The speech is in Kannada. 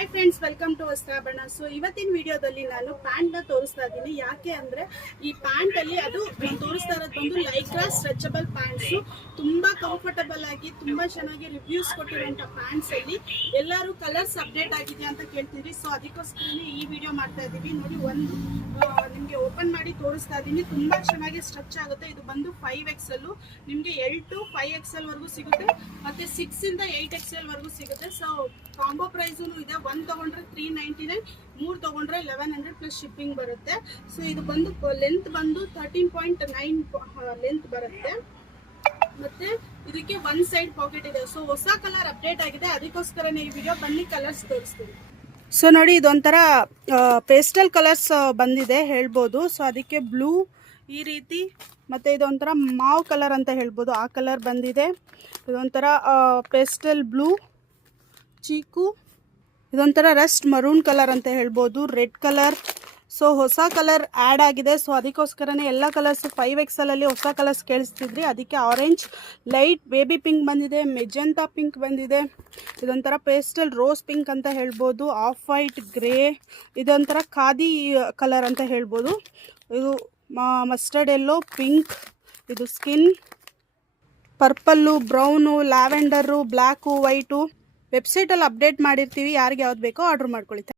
Hi friends, welcome to Vastrabharana. So ಇವತ್ತಿನ ವಿಡಿಯೋದಲ್ಲಿ ನಾನು ಪ್ಯಾಂಟ್ನ ತೋರಿಸ್ತಾ ಇದ್ದೀನಿ. ಯಾಕೆ ಅಂದರೆ ಈ ಪ್ಯಾಂಟಲ್ಲಿ ಅದು ತೋರಿಸ್ತಾ ಇರೋದು ಬಂದು ಲೈಕ್ರಾ ಸ್ಟ್ರೆಚಬಲ್ ಪ್ಯಾಂಟ್ಸು. ತುಂಬ ಕಂಫರ್ಟಬಲ್ ಆಗಿ ತುಂಬ ಚೆನ್ನಾಗಿ ರಿವ್ಯೂಸ್ ಕೊಟ್ಟಿರುವಂಥ ಪ್ಯಾಂಟ್ಸಲ್ಲಿ ಎಲ್ಲರೂ ಕಲರ್ಸ್ ಅಪ್ಡೇಟ್ ಆಗಿದೆ ಅಂತ ಕೇಳ್ತಿದ್ರಿ. ಸೊ ಅದಕ್ಕೋಸ್ಕರನೇ ಈ ವಿಡಿಯೋ ಮಾಡ್ತಾ ಇದ್ದೀವಿ. ನೋಡಿ, ಒಂದು ನಿಮಗೆ ಓಪನ್ ಮಾಡಿ ತೋರಿಸ್ತಾ ಇದ್ದೀನಿ. ತುಂಬ ಚೆನ್ನಾಗಿ ಸ್ಟ್ರೆಚ್ ಆಗುತ್ತೆ. ಇದು ಬಂದು 5XL, ನಿಮಗೆ L to 5XL ವರೆಗೂ ಸಿಗುತ್ತೆ, ಮತ್ತು 6 ಇಂದ 8XL ವರೆಗೂ ಸಿಗುತ್ತೆ. ಸೊ ಕಾಂಬೋ ಪ್ರೈಸೂ ಇದೆ. 1 ತಗೊಂಡ್ರೆ 399, 3 ತಗೊಂಡ್ರೆ 1100 ಪ್ಲಸ್ ಶಿಪ್ಪಿಂಗ್ ಬರುತ್ತೆ. ಸೊ ಇದು ಬಂದು ಲೆಂತ್ ಬಂದು 13.9 ಲೆಂತ್ ಬರುತ್ತೆ, ಮತ್ತೆ ಇದಕ್ಕೆ ಒನ್ ಸೈಡ್ ಪಾಕೆಟ್ ಇದೆ. ಸೊ ಹೊಸ ಕಲರ್ ಅಪ್ಡೇಟ್ ಆಗಿದೆ, ಅದಕ್ಕೋಸ್ಕರನೇ ಈ ವಿಡಿಯೋ. ಬನ್ನಿ ಕಲರ್ಸ್ ತೋರಿಸ್ತೀನಿ. ಸೊ ನೋಡಿ, ಇದೊಂಥರ ಪೇಸ್ಟಲ್ ಕಲರ್ಸ್ ಬಂದಿದೆ ಹೇಳ್ಬೋದು. ಸೊ ಅದಕ್ಕೆ ಬ್ಲೂ ಈ ರೀತಿ, ಮತ್ತು ಇದೊಂಥರ ಮಾವ್ ಕಲರ್ ಅಂತ ಹೇಳ್ಬೋದು, ಆ ಕಲರ್ ಬಂದಿದೆ. ಇದೊಂಥರ ಪೇಸ್ಟಲ್ ಬ್ಲೂ, ಚೀಕು, ಇದೊಂಥರ ರಸ್ಟ್ ಮರೂನ್ ಕಲರ್ ಅಂತ ಹೇಳ್ಬೋದು, ರೆಡ್ ಕಲರ್. ಸೊ ಹೊಸ ಕಲರ್ ಆ್ಯಡ್ ಆಗಿದೆ. ಸೊ ಅದಕ್ಕೋಸ್ಕರನೇ ಎಲ್ಲ ಕಲರ್ಸ್ 5XL ಹೊಸ ಕಲರ್ಸ್ ಕೇಳಿಸ್ತಿದ್ರಿ, ಅದಕ್ಕೆ ಆರೆಂಜ್, ಲೈಟ್ ಬೇಬಿ ಪಿಂಕ್ ಬಂದಿದೆ, ಮೆಜೆಂಟಾ ಪಿಂಕ್ ಬಂದಿದೆ, ಇದೊಂಥರ ಪೇಸ್ಟಲ್ ರೋಸ್ ಪಿಂಕ್ ಅಂತ ಹೇಳ್ಬೋದು, ಆಫ್ ವೈಟ್, ಗ್ರೇ, ಇದೊಂಥರ ಖಾದಿ ಕಲರ್ ಅಂತ ಹೇಳ್ಬೋದು, ಇದು ಮಸ್ಟರ್ಡ್ ಎಲ್ಲೋ, ಪಿಂಕ್, ಇದು skin, purple, brown, lavender, black, white. ವೆಬ್ಸೈಟಲ್ಲಿ ಅಪ್ಡೇಟ್ ಮಾಡಿರ್ತೀವಿ, ಯಾರಿಗೆ ಯಾವ್ದು ಬೇಕೋ ಆರ್ಡ್ರ್ ಮಾಡ್ಕೊಳ್ಳಿ.